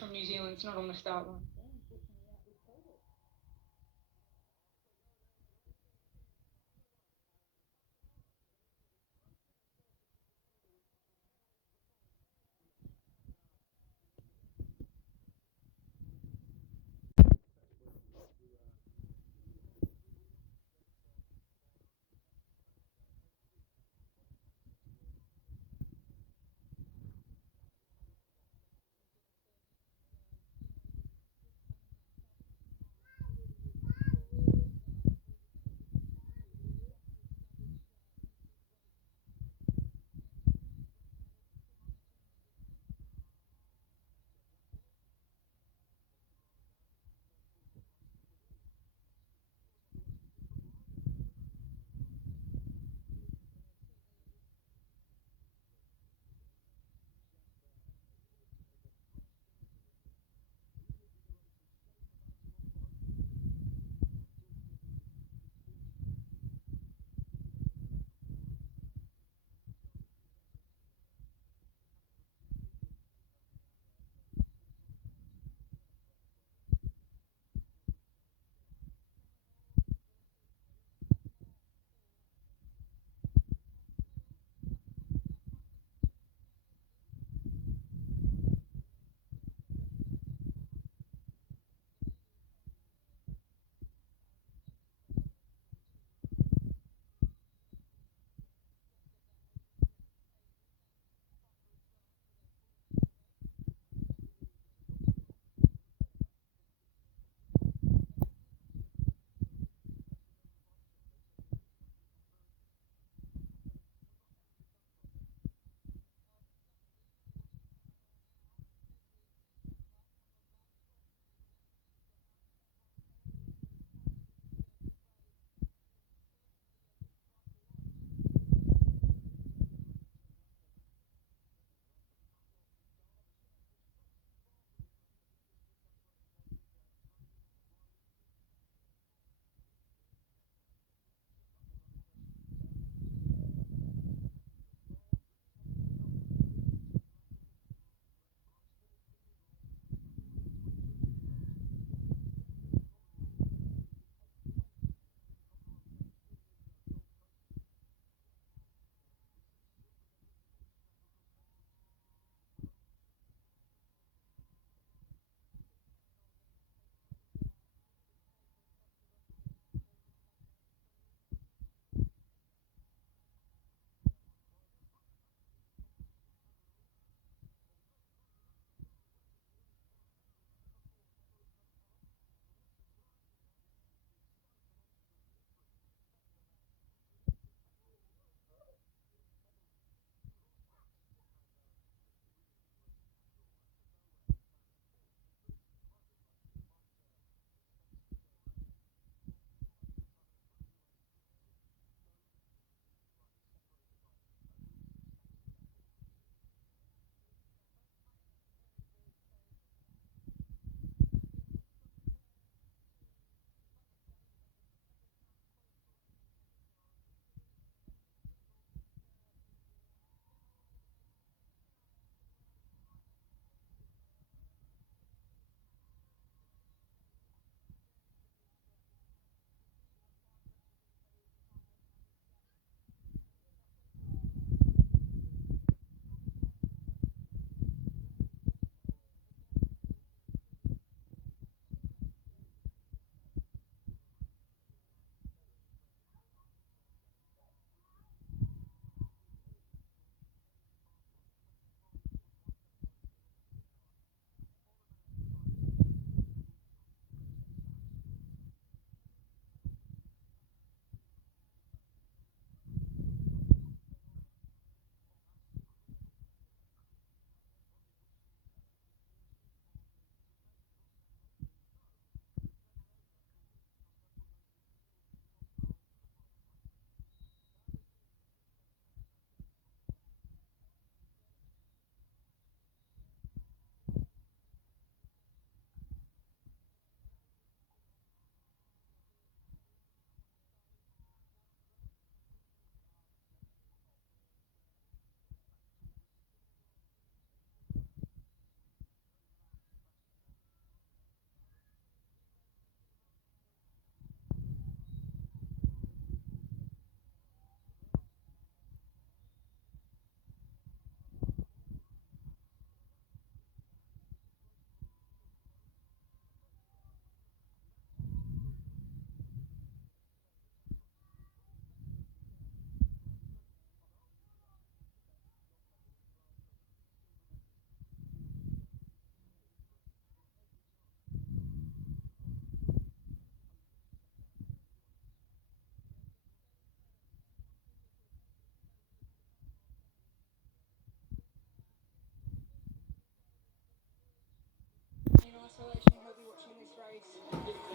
from New Zealand's not on the start line.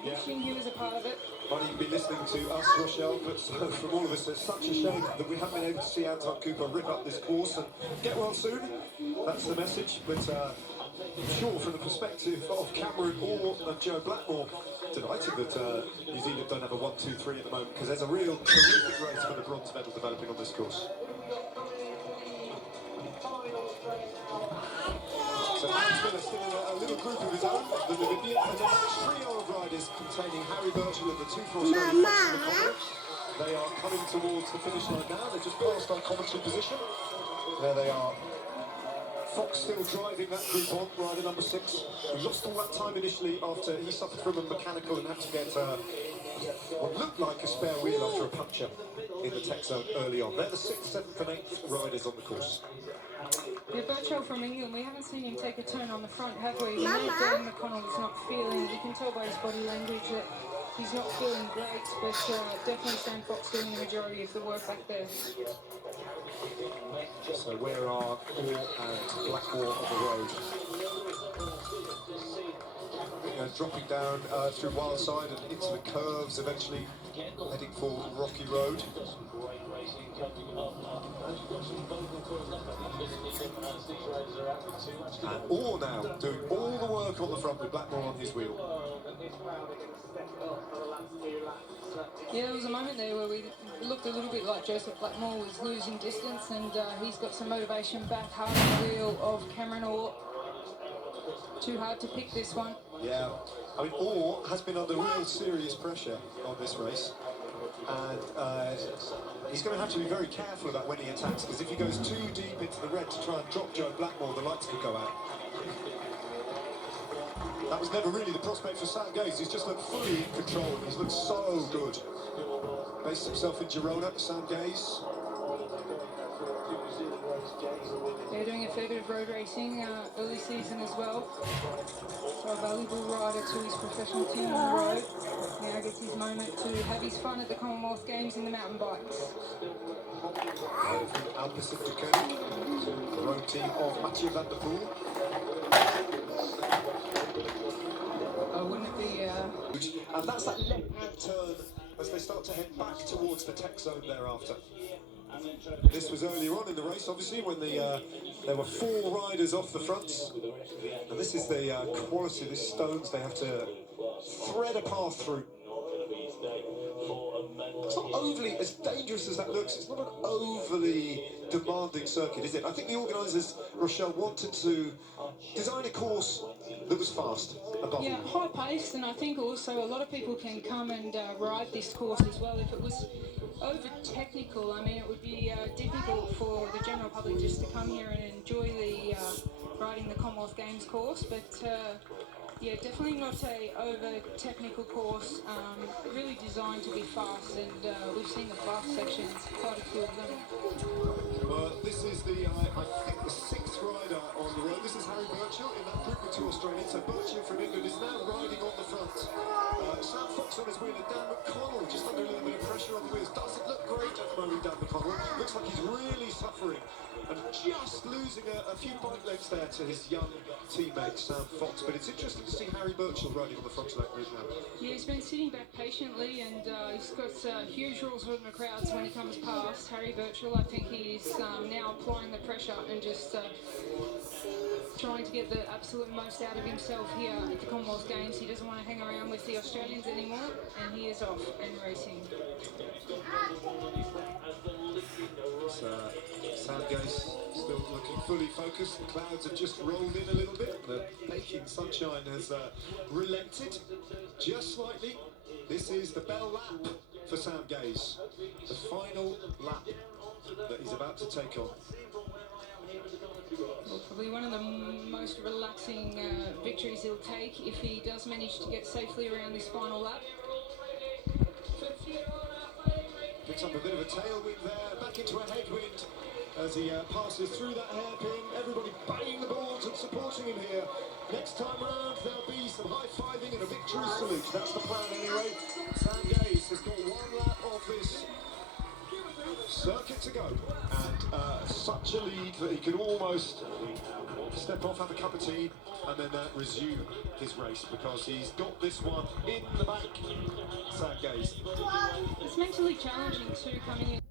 wishing he was a part of it. Might even be listening to us, Rochelle, but from all of us, it's such a shame that we haven't been able to see Anton Cooper rip up this course and get well soon. That's the message. But I'm sure from the perspective of Cameron Orr and Joe Blackmore, delighted that New Zealand don't have a 1, 2, 3 at the moment, because there's a real terrific race for the bronze medal developing on this course. So Max Miller still in a little group of his own, the Namibian, and then a trio of riders containing Harry Birchall and the 2 for Australia. They are coming towards the finish line now. They've just passed our commentary position. There they are. Fox still driving that group on, rider number 6. He lost all that time initially after he suffered from a mechanical and had to get what looked like a spare wheel after a puncture in the tech zone early on. They're the 6th, 7th and 8th riders on the course. Yeah, Birchall from England, we haven't seen him take a turn on the front, have we? We know Dylan McConnell is not feeling, you can tell by his body language that he's not feeling great, but definitely Sam Fox doing the majority of the work back there. So where are Orr and Blackmore on the road? Dropping down through Wildside and into the curves, eventually heading for Rocky Road. And Orr now doing all the work on the front with Blackmore on his wheel. Yeah, there was a moment there where we looked a little bit like Joseph Blackmore was losing distance, and he's got some motivation back hard on the wheel of Cameron Orr. Too hard to pick this one. Yeah, I mean, Orr has been under real serious pressure on this race, and he's going to have to be very careful about when he attacks, because if he goes too deep into the red to try and drop Joe Blackmore, the lights could go out. That was never really the prospect for Sam Gaze. He's just looked fully in control. He's looked so good. Based himself in Girona, Sam Gaze. They're doing a fair bit of road racing early season as well. So a valuable rider to his professional team on the road. Now gets his moment to have his fun at the Commonwealth Games in the mountain bikes. From Al Pacifico, the road team of Mathieu van der Poel. Wouldn't it be... And that's that left-hand turn as they start to head back towards the tech zone thereafter. This was earlier on in the race, obviously, when there were 4 riders off the fronts. And this is the quality of these stones they have to thread a path through. It's not overly, as dangerous as that looks, it's not an overly demanding circuit, is it? I think the organisers, Rochelle, wanted to design a course that was fast. Yeah, high pace, and I think also a lot of people can come and ride this course as well. If it was over technical, I mean, it would be difficult for the general public just to come here and enjoy the riding the Commonwealth Games course, but yeah, definitely not a over technical course, really designed to be fast, and we've seen the fast sections, quite a few of them. This is the, I think, the 6th rider on the road. This is Harry Birchall in that group of 2 Australians. So Birchall from England is now riding on the front. Sam Fox on his wheel, and Dan McConnell just under a little bit of pressure on the wheels. Doesn't look great at the moment, Dan McConnell. Looks like he's really suffering and just losing a few bike lengths there to his young teammate Sam Fox. But it's interesting to see Harry Birchall riding on the front of that group now. Yeah, he's been sitting back patiently, and he's got huge rules from the crowds when he comes past. Harry Birchall, I think he's now applying the pressure and just trying to get the absolute most out of himself here at the Commonwealth Games. He doesn't want to hang around with the Australians anymore, and he is off and racing. Sam Gaze still looking fully focused. The clouds have just rolled in a little bit. The baking sunshine has relented just slightly. This is the bell lap for Sam Gaze. The final lap that he's about to take on. Well, probably one of the most relaxing victories he'll take if he does manage to get safely around this final lap. Picks up a bit of a tailwind there, back into a headwind as he passes through that hairpin. Everybody banging the boards and supporting him here. Next time round there'll be some high-fiving and a victory salute. That's the plan anyway. Sam Gaze has got 1 lap of this Circuit to go, and such a lead that he can almost step off, have a cup of tea, and then resume his race, because he's got this one in the bank. Sam Gaze. It's mentally challenging too, coming in.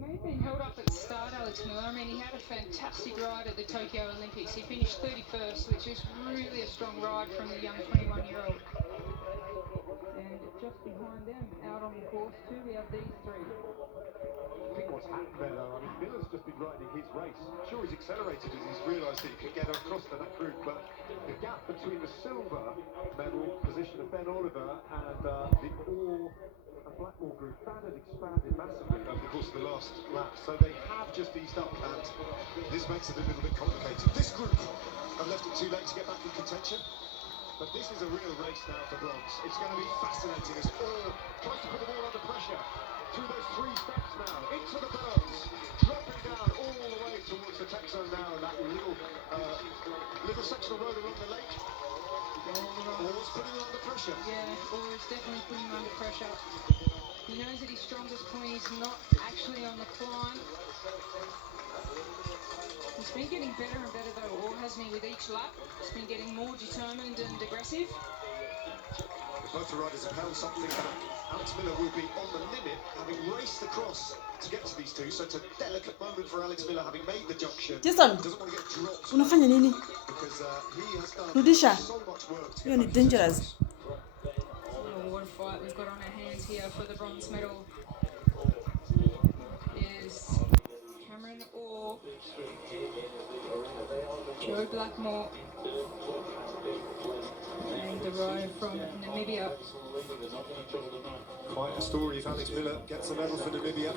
May have been held up at the start, Alex Miller. I mean, he had a fantastic ride at the Tokyo Olympics. He finished 31st, which is really a strong ride from the young 21-year-old. And just behind them, out on the course too, we have these three. I think what's happened there, though, I mean, Miller's just been riding his race. Sure, he's accelerated as he's realised that he could get across to that group, but the gap between the silver medal position of Ben Oliver and the Orr and Blackmore group, that had expanded massively over the course of the last lap. So they have just eased up, and this makes it a little bit complicated. This group have left it too late to get back in contention. But this is a real race now for bronze. It's going to be fascinating as Orr tries to put them all under pressure. Through those three steps now, into the berms, dropping down all the way towards the tech zone now, and that little section of road along the lake. Orr's putting them under pressure. Yeah, Orr is definitely putting him under pressure. He knows that his strongest point is not actually on the climb. He's been getting better and better though, Orr, hasn't he, with each lap? He's been getting more determined and aggressive. Both the riders have held something back. Alex Miller will be on the limit, having raced across to get to these two. So it's a delicate moment for Alex Miller, having made the junction. Jason, Doesn't want to get dropped unafanya nini? because he has done Rudisha. so much work to Hiyo get ni back to this dangerous. race. Oh, what a fight we've got on our hands here for the bronze medal. Is Cameron Orr, Joe Blackmore, and the rider from Namibia. Quite a story if Alex Miller gets a medal for Namibia.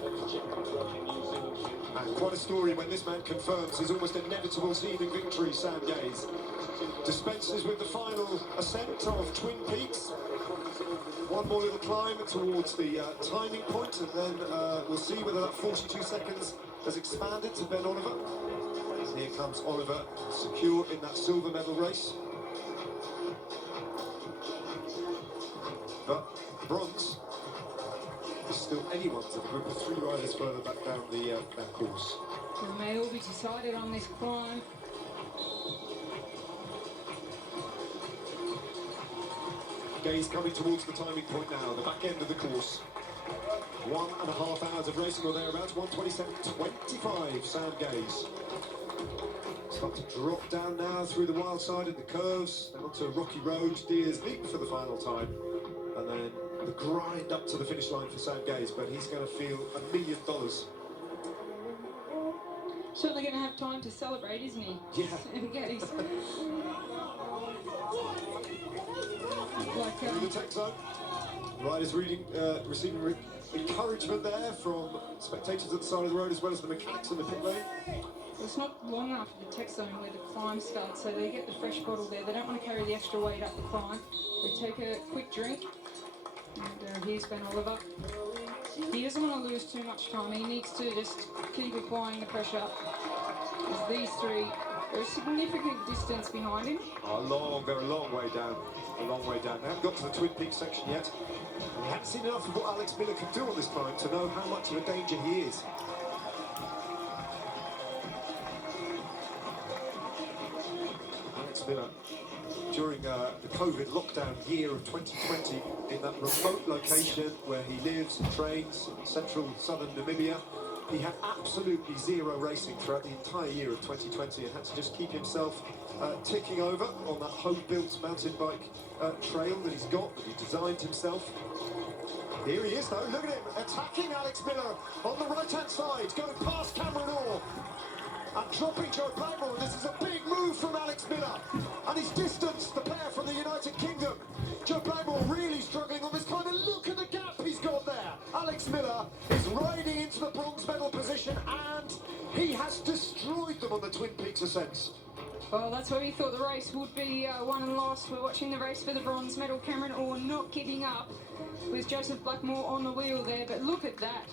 And quite a story when this man confirms his almost inevitable seeding victory, Sam Gaze. Dispenses with the final ascent of Twin Peaks. One more little climb towards the timing point, and then we'll see whether that 42 seconds has expanded to Ben Oliver. Here comes Oliver, secure in that silver medal race. But bronze is still anyone's of a group of three riders further back down the that course. It may all be decided on this climb. Gaze coming towards the timing point now, the back end of the course. 1.5 hours of racing or thereabouts, 1:27.25, Sam Gaze. Start to drop down now through the wild side of the curves, then onto a rocky road, Deers Leap for the final time, and then the grind up to the finish line for Sam Gaze, but he's going to feel $1 million. Certainly going to have time to celebrate, isn't he? Yeah. Okay. Through the tech zone. Riders receiving encouragement there from spectators at the side of the road, as well as the mechanics in the pit lane. It's not long enough for the tech zone where the climb starts, so they get the fresh bottle there. They don't want to carry the extra weight up the climb. They take a quick drink. And here's Ben Oliver. He doesn't want to lose too much time. He needs to just keep applying the pressure. As these three are a significant distance behind him. They're a long way down. A long way down. They haven't got to the Twin Peaks section yet. And we haven't seen enough of what Alex Miller can do on this climb to know how much of a danger he is. Alex Miller, during the COVID lockdown year of 2020, in that remote location where he lives and trains in central southern Namibia, he had absolutely zero racing throughout the entire year of 2020 and had to just keep himself ticking over on that home-built mountain bike trail that he's got, that he designed himself. Here he is though, look at him, attacking Alex Miller on the right-hand side, going past Cameron Orr. And dropping Joe Blackmore. This is a big move from Alex Miller. And he's distanced the pair from the United Kingdom. Joe Blackmore really struggling on this climb. And look at the gap he's got there. Alex Miller is riding into the bronze medal position. position, and he has destroyed them on the Twin Peaks ascents. Well, that's what we thought the race would be won and lost. We're watching the race for the bronze medal. Cameron Orr not giving up with Joseph Blackmore on the wheel there, but look at that.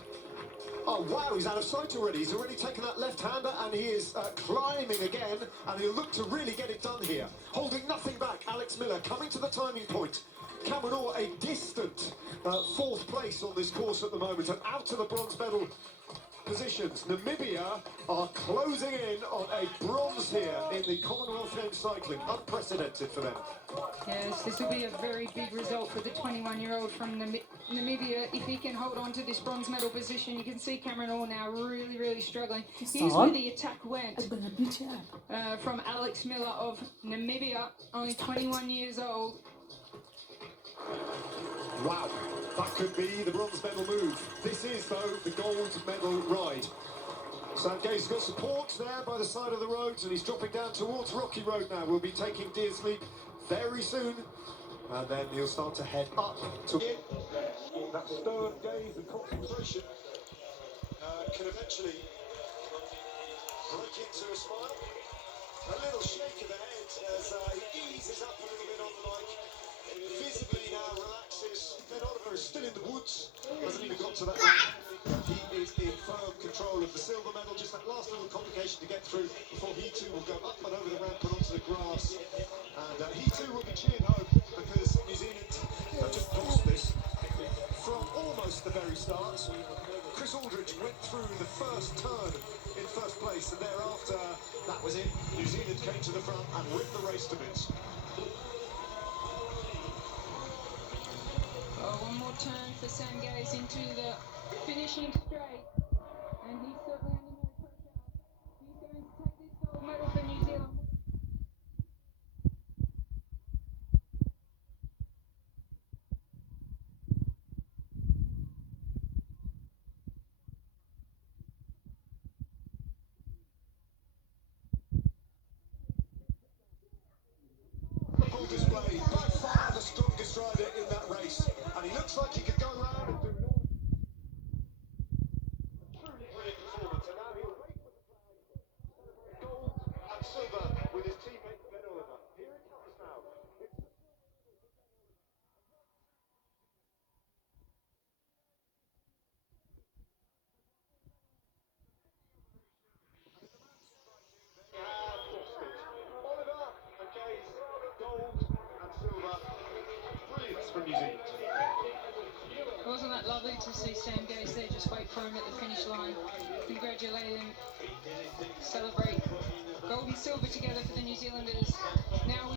Oh wow, he's out of sight already. He's already taken that left-hander and he is climbing again, and he'll look to really get it done here. Holding nothing back, Alex Miller coming to the timing point. Cameron Orr a distant fourth place on this course at the moment, and out to the bronze medal positions. Namibia are closing in on a bronze here in the Commonwealth Games cycling. Unprecedented for them. Yes, this will be a very big result for the 21-year-old from Namibia if he can hold on to this bronze medal position. You can see Cameron Orr now really struggling. Here's where the attack went from Alex Miller of Namibia, only 21 years old. Wow, that could be the bronze medal move. This is, though, the gold medal ride. Sam Gay's got support there by the side of the roads, and he's dropping down towards Rocky Road now. We'll be taking Deer Sleep very soon, and then he'll start to head up to that stern gaze and concentration can eventually break into a smile. A little shake of the head as he eases up a little bit on the bike. Visibly now relaxes. Ben Oliver is still in the woods. Hasn't even got to that one. He is in firm control of the silver medal. Just that last little complication to get through before he too will go up and over the ramp and onto the grass. And he too will be cheered home because New Zealand have just lost this from almost the very start. Chris Aldridge went through the first turn in first place, and thereafter that was it. New Zealand came to the front and whipped the race to bits. One more turn for Sam Gaze into the finishing straight, and he's certainly under no pressure. He's going to take this gold medal for New Zealand. Full display, by far the strongest rider in that race, and he looks like he could go around and do more. Truly brilliant performance, and now he'll wait for the flag. Gold and silver with his teammate Ben Oliver. Here it comes now. Oliver and Gaze, gold and silver. Brilliant from New Zealand. Wasn't that lovely to see Sam Gaze there just wait for him at the finish line, congratulate him, celebrate gold and silver together for the New Zealanders. Now